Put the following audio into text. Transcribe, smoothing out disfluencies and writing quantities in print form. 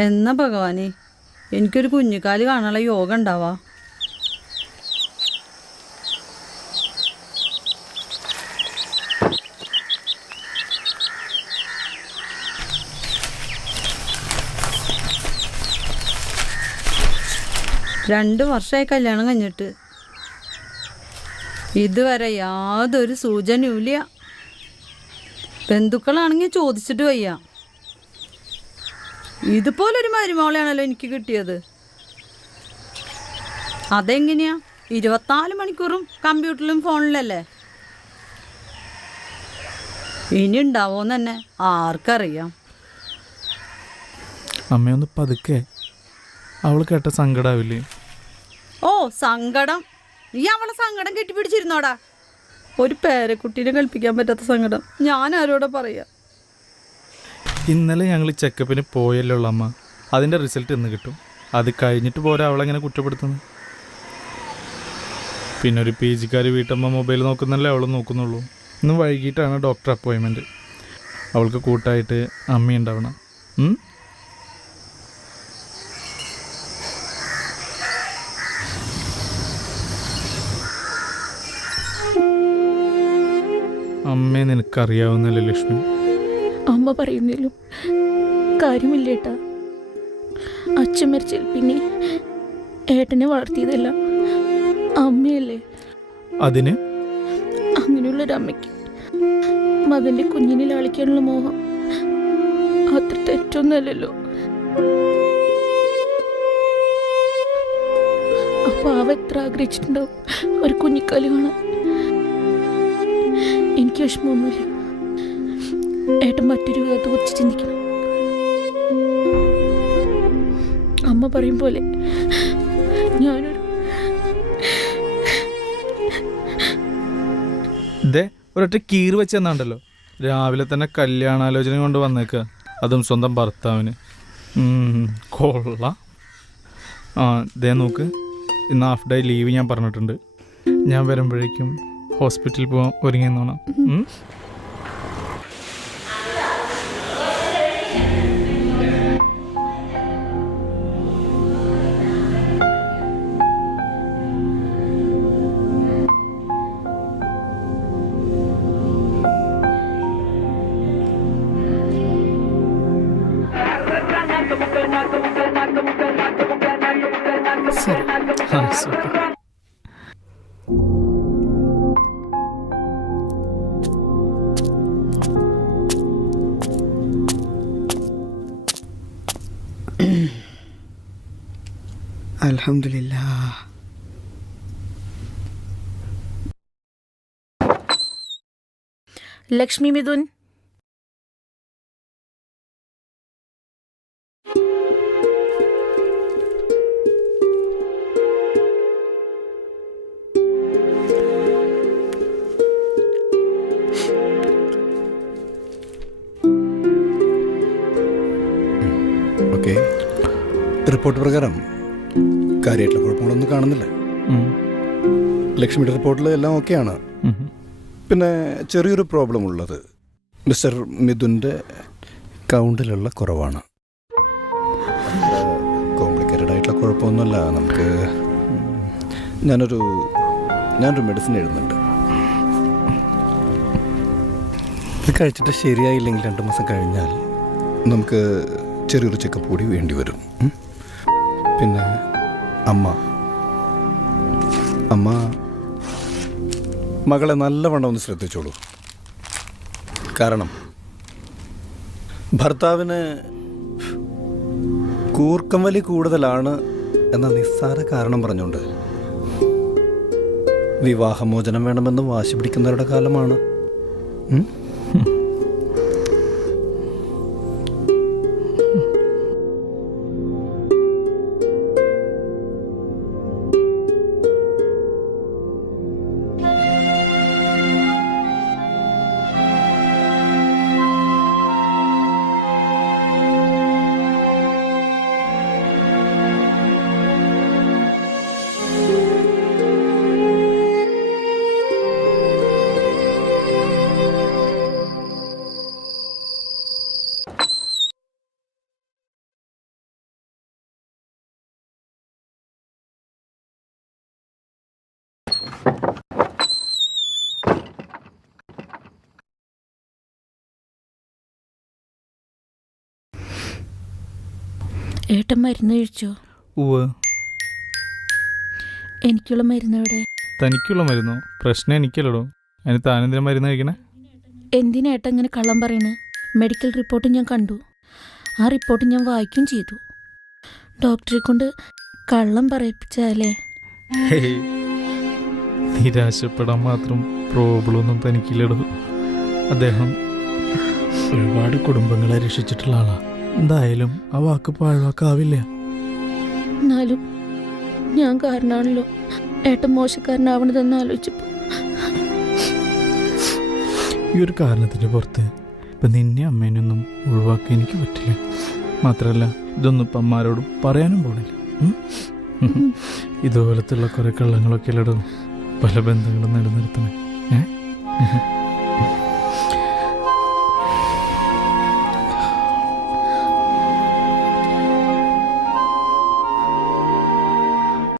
എന്നാ ഭഗവാനെ എനിക്കൊരു കുഞ്ഞിക്കാല് കാണാനുള്ള യോഗ ഉണ്ടാവാ. രണ്ട് വർഷമായി കല്യാണം കഴിഞ്ഞിട്ട് ഇതുവരെ യാതൊരു സൂചനയുമില്ല. ബന്ധുക്കളാണെങ്കിൽ ചോദിച്ചിട്ട് വയ്യ. ഇതുപോലൊരു മരുമോളെയാണല്ലോ എനിക്ക് കിട്ടിയത്. അതെങ്ങനെയാ? 24 മണിക്കൂറും കമ്പ്യൂട്ടറിലും ഫോണിലല്ലേ. ഇനി ഉണ്ടാവോന്ന് തന്നെ ആർക്കറിയാം. അമ്മയൊന്ന് പതുക്കെ, അവൾ കേട്ട സങ്കടാവില്ലേ? ഓ സങ്കടം, നീ അവളെ സങ്കടം കെട്ടിപ്പിടിച്ചിരുന്നോടാ. ഒരു പേരക്കുട്ടീനെ കൽപ്പിക്കാൻ പറ്റാത്ത സങ്കടം ഞാൻ ആരോടെ പറയാ. ഇന്നലെ ഞങ്ങൾ ചെക്കപ്പിന് പോയല്ലോ അമ്മ, അതിൻ്റെ റിസൾട്ട് ഇന്ന് കിട്ടും. അത് കഴിഞ്ഞിട്ട് പോരാ അവളെങ്ങനെ കുറ്റപ്പെടുത്തുന്നത്? പിന്നെ ഒരു PG വീട്ടമ്മ മൊബൈൽ നോക്കുന്നല്ലേ അവൾ നോക്കുന്നുള്ളൂ. ഇന്ന് വൈകിട്ടാണ് ഡോക്ടർ അപ്പോയിൻമെൻറ്റ്. അവൾക്ക് കൂട്ടായിട്ട് അമ്മയുണ്ടാവണം. അമ്മയെ നിനക്കറിയാവുന്നല്ലേ ലക്ഷ്മി? അമ്മ പറയുന്നതിലും കാര്യമില്ലേട്ടാ. അച്ഛൻ മരിച്ചാൽ പിന്നെ ഏട്ടനെ വളർത്തിയതല്ല അമ്മയല്ലേ. അതിന് അങ്ങനെയുള്ളൊരമ്മയ്ക്ക് മകൻ്റെ കുഞ്ഞിനെ ലാളിക്കാനുള്ള മോഹം അത്ര തെറ്റൊന്നുമല്ലല്ലോ. അപ്പൊ അവ എത്ര ആഗ്രഹിച്ചിട്ടുണ്ടാവും ഒരു കുഞ്ഞിക്കാല് കാണാൻ. എനിക്ക് വിഷമമൊന്നുമില്ല. ഏട്ടൻ മറ്റൊരു വിധത്തെ കുറിച്ച് ചിന്തിക്കണം. അമ്മ പറയും പോലെ ഞാനൊരു ഒരൊറ്റ കീറ് വെച്ച് തന്നാണ്ടല്ലോ. രാവിലെ തന്നെ കല്യാണാലോചന കൊണ്ട് വന്നേക്കുക, അതും സ്വന്തം ഭർത്താവിന്. കൊള്ളാം. നോക്ക്, ഇന്ന് ഹാഫ് ഡേ ലീവ് ഞാൻ പറഞ്ഞിട്ടുണ്ട്. ഞാൻ വരുമ്പോഴേക്കും ഹോസ്പിറ്റലിൽ പോകാൻ ഒരുങ്ങിയെന്നോണം. അൽഹംദുലില്ലാഹ്. ലക്ഷ്മി മിഥുൻ, ഓക്കെ. റിപ്പോർട്ട് പ്രകാരം കാര്യമായിട്ടുള്ള കുഴപ്പങ്ങളൊന്നും കാണുന്നില്ല. ലക്ഷ്മിയുടെ റിപ്പോർട്ടിൽ എല്ലാം ഓക്കെയാണ്. പിന്നെ ചെറിയൊരു പ്രോബ്ലം ഉള്ളത് മിസ്റ്റർ മിഥുൻ്റെ കൗണ്ടിലുള്ള കുറവാണ്. കോംപ്ലിക്കേറ്റഡ് ആയിട്ടുള്ള കുഴപ്പമൊന്നുമല്ല. നമുക്ക് ഞാനൊരു മെഡിസിൻ എഴുതുന്നുണ്ട്. ഇത് കഴിച്ചിട്ട് ശരിയായില്ലെങ്കിൽ 2 മാസം കഴിഞ്ഞാൽ നമുക്ക് ചെറിയൊരു ചെക്കപ്പ് കൂടി വേണ്ടി വരും. പിന്നെ അമ്മ മകളെ നല്ലവണ്ണം ഒന്ന് ശ്രദ്ധിച്ചോളൂ. കാരണം ഭർത്താവിന് കൂർക്കം വലി കൂടുതലാണ് എന്ന നിസ്സാര കാരണം പറഞ്ഞുകൊണ്ട് വിവാഹമോചനം വേണമെന്ന് വാശി പിടിക്കുന്നവരുടെ കാലമാണ്. ഏട്ടൻ മരുന്ന് കഴിച്ചോ? ഉവ്. എനിക്കുള്ള മരുന്ന് എവിടെ? തനിക്കുള്ള മരുന്നോ? പ്രശ്നം എനിക്കല്ലടോ. അതിന് താനെന്തിനാ മരുന്ന് കഴിക്കണേ? എന്തിനാ ഏട്ടൻ ഇങ്ങനെ കള്ളം പറയണേ? മെഡിക്കൽ റിപ്പോർട്ട് ഞാൻ കണ്ടു. ആ റിപ്പോർട്ട് ഞാൻ വായിക്കുകയും ചെയ്തു. ഡോക്ടറെ കൊണ്ട് കള്ളം പറയിപ്പിച്ചാലേ. ഹേയ്, നിരാശപ്പെടാൻ മാത്രം പ്രോബ്ലം ഒന്നും തനിക്കില്ലടോ. അദ്ദേഹം ഒരുപാട് കുടുംബങ്ങളെ രക്ഷിച്ചിട്ടുള്ള ആളാ. എന്തായാലും ആ വാക്ക് പാഴ്വാക്കാവില്ല. എന്നാലും ഞാൻ കാരണമാണല്ലോ ഏട്ടൻ മോശക്കാരനാവണതെന്ന് ആലോചിച്ചപ്പോൾ. ഈ ഒരു കാരണത്തിൻ്റെ പുറത്ത് ഇപ്പം നിന്നെ അമ്മേനൊന്നും ഒഴിവാക്കാൻ എനിക്ക് പറ്റില്ല. മാത്രമല്ല ഇതൊന്നും ഇപ്പം അമ്മാരോടും പറയാനും പോണില്ല. ഇതുപോലത്തുള്ള കുറേ കള്ളങ്ങളൊക്കെ ഇല്ലടോ പല ബന്ധങ്ങളും നിലനിർത്തണേ.